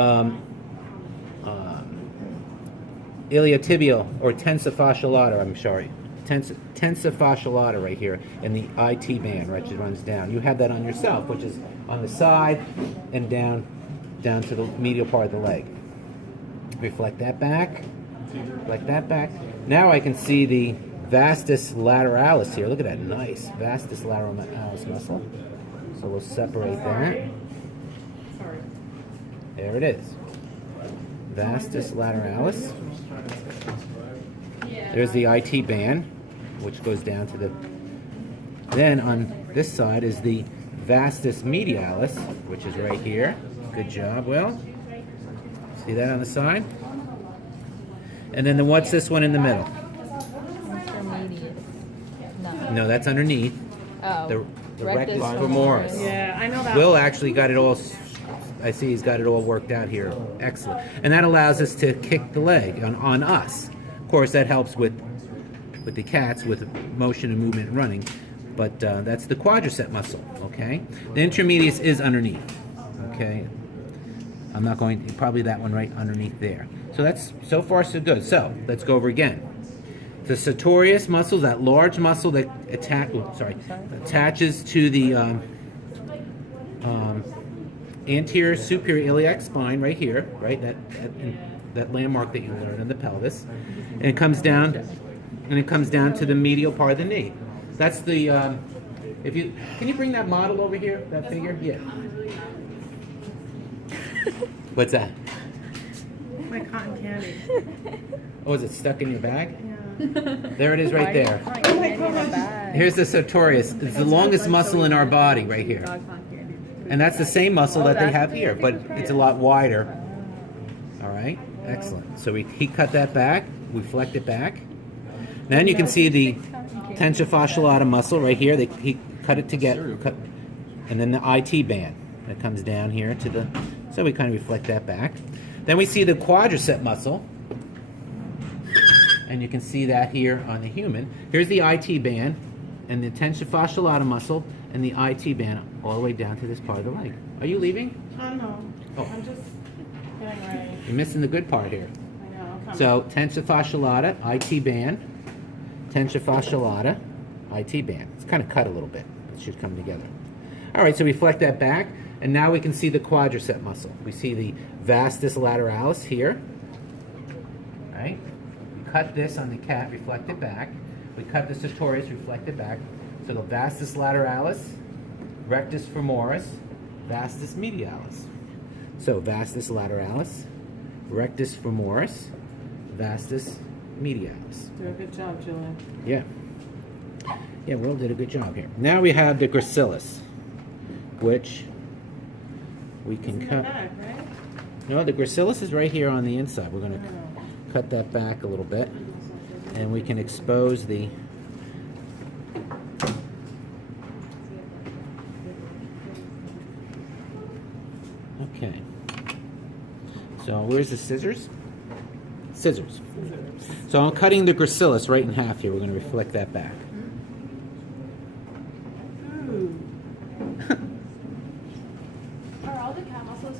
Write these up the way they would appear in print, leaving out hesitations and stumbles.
um, iliotibial or tensa fascia lata, I'm sorry, tensa fascia lata right here, and the IT band, right, just runs down. You have that on yourself, which is on the side and down to the medial part of the leg. Reflect that back. Reflect that back. Now I can see the vastus lateralis here. Look at that, nice vastus lateralis muscle. So we'll separate that. There it is. Vastus lateralis. There's the IT band, which goes down to the... Then on this side is the vastus medialis, which is right here. Good job, Will. See that on the side? And then what's this one in the middle? No, that's underneath. Oh. The rectus femoris. Yeah, I know that. Will actually got it all... I see he's got it all worked out here. Excellent. And that allows us to kick the leg on us. Of course, that helps with the cats with motion and movement and running. But that's the quadricep muscle, okay? The intermedius is underneath, okay? I'm not going to, probably that one right underneath there. So that's, so far so good. So, let's go over again. The sartorius muscle, that large muscle that attaches to the anterior superior iliac spine right here, right? That landmark that you learned in the pelvis, and it comes down, to the medial part of the knee. That's the can you bring that model over here? That figure, yeah. What's that? My cotton candy. Oh, is it stuck in your bag? Yeah. There it is, right there. Oh my gosh. Here's the sartorius. It's the longest muscle in our body, right here. And that's the same muscle that they have here, but it's a lot wider. All right, excellent. So he cut that back, we flecked it back. Then you can see the tensa fascia lata muscle right here. He cut it together, and then the IT band that comes down here to the. So we kind of reflect that back. Then we see the quadricep muscle, and you can see that here on the human. Here's the IT band and the tensa fascia lata muscle and the IT band all the way down to this part of the leg. Are you leaving? No. Oh. I'm just getting ready. You're missing the good part here. I know. I'm So tensa fascia lata, IT band, tensa fascia lata, IT band. It's kind of cut a little bit. It should come together. All right, so we flex that back, and now we can see the quadricep muscle. We see the vastus lateralis here. All right? We cut this on the cat, reflect it back. We cut the sartorius, reflect it back. So the vastus lateralis, rectus femoris, vastus medialis. So vastus lateralis, rectus femoris, vastus medialis. Do a good job, Julian. Yeah. Yeah, Will did a good job here. Now we have the gracilis, which we can cut. Back, right? No, the gracilis is right here on the inside. We're going to cut that back a little bit, and we can expose the. Okay. So where's the scissors? Scissors. So I'm cutting the gracilis right in half here. We're going to reflect that back.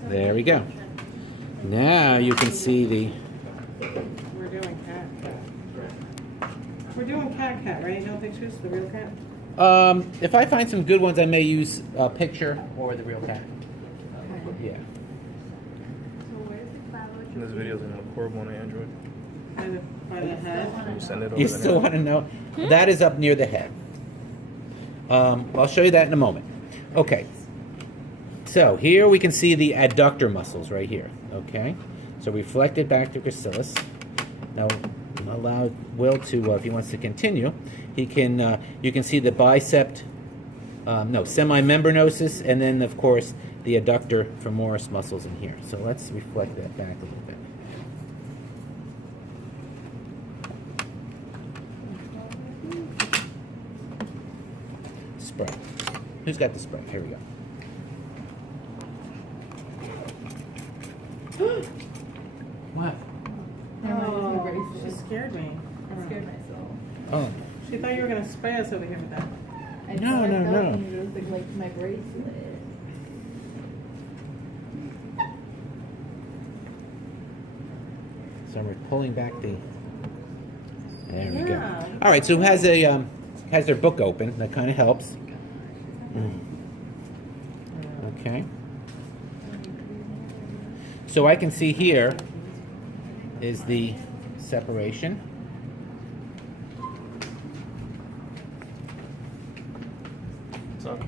There we go. Now you can see the. We're doing cat. We're doing cat, right? No pictures? The real cat? If I find some good ones, I may use a picture or the real cat. Okay. Yeah. And this video's in horrible on Android. By the head? Can you send it over You the still net? want to know? That is up near the head. I'll show you that in a moment. Okay. So here we can see the adductor muscles right here. Okay. So reflect it back to gracilis. Now allow Will to, if he wants to continue, he can. You can see the bicep, semimembranosus, and then of course the adductor femoris muscles in here. So let's reflect that back a little bit. Spray. Who's got the spray? Here we go. What? Oh, she scared me. I scared myself. Oh. She thought you were going to spray us over here with that. No. Like my bracelet. So we're pulling back the. There we go. Yeah. All right. So who has a has their book open? That kind of helps. Okay. So I can see here is the separation. So,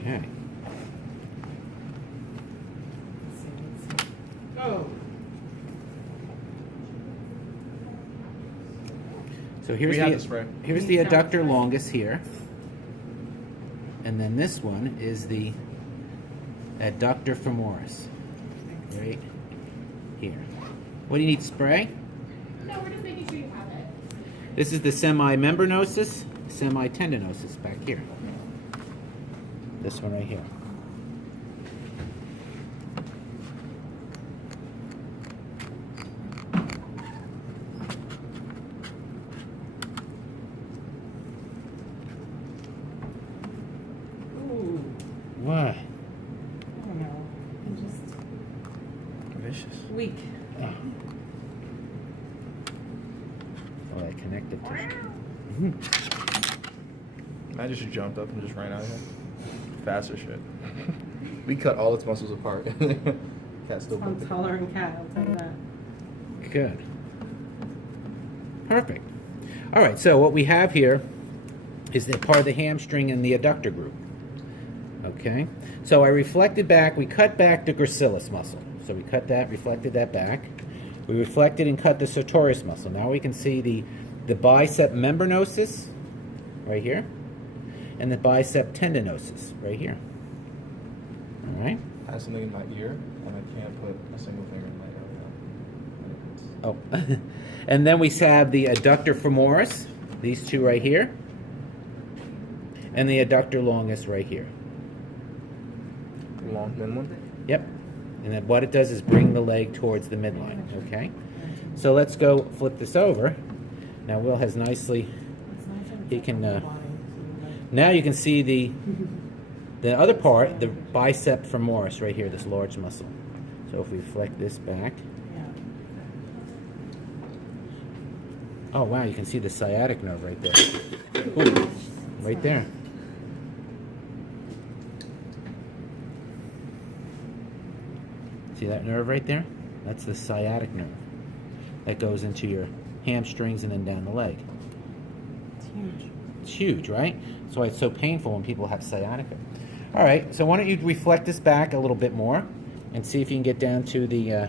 Okay. Oh. So here's We have the spray. here's the adductor longus here, and then this one is the adductor femoris, right here. What do you need, spray? No, we're just making sure you have it. This is the semimembranosus, semitendinosus back here. This one right here. Ooh. What? I don't know. I'm just vicious. weak. Oh, that connective tissue. Imagine she jumped up and just ran out of here. Fast as shit. We cut all its muscles apart. Cat's still I'm broken. taller than cat, I'll tell you that. Good. Perfect. All right, so what we have here is the part of the hamstring and the adductor group. Okay, so I reflected back, we cut back the gracilis muscle. So we cut that, reflected that back. We reflected and cut the sartorius muscle. Now we can see the bicep membranosus right here and the bicep tendinosus right here. All right. I have something in my ear, and I can't put a single finger in my ear right now. Oh, and then we have the adductor femoris, these two right here, and the adductor longus right here. Long, thin one. Yep. And then what it does is bring the leg towards the midline. Okay. So let's go flip this over. Now Will has nicely. He can. Now you can see the other part, the bicep femoris right here, this large muscle. So if we flex this back. Oh wow, you can see the sciatic nerve right there. Ooh, right there. See that nerve right there? That's the sciatic nerve. That goes into your hamstrings and then down the leg. It's huge. It's huge, right? That's why it's so painful when people have sciatica. All right, so why don't you reflect this back a little bit more and see if you can get down to the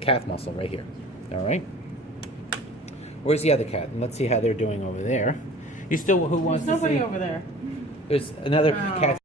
calf muscle right here. All right. Where's the other cat? And let's see how they're doing over there. You still who wants There's to see? nobody over there. There's another Oh. cat.